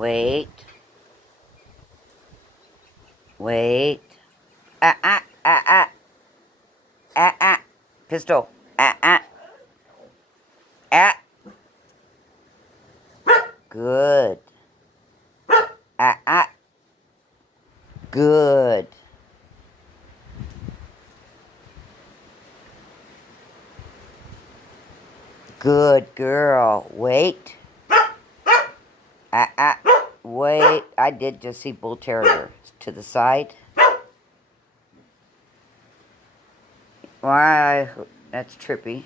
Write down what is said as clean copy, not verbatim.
Wait. Wait. Ah, ah, ah, ah. Ah, ah. Pistol. Ah, ah. Ah. Good. Ah, ah. Good. Good girl. Wait. Ah, ah. Wait. I did just see bull terrier. To the side. Why? That's trippy.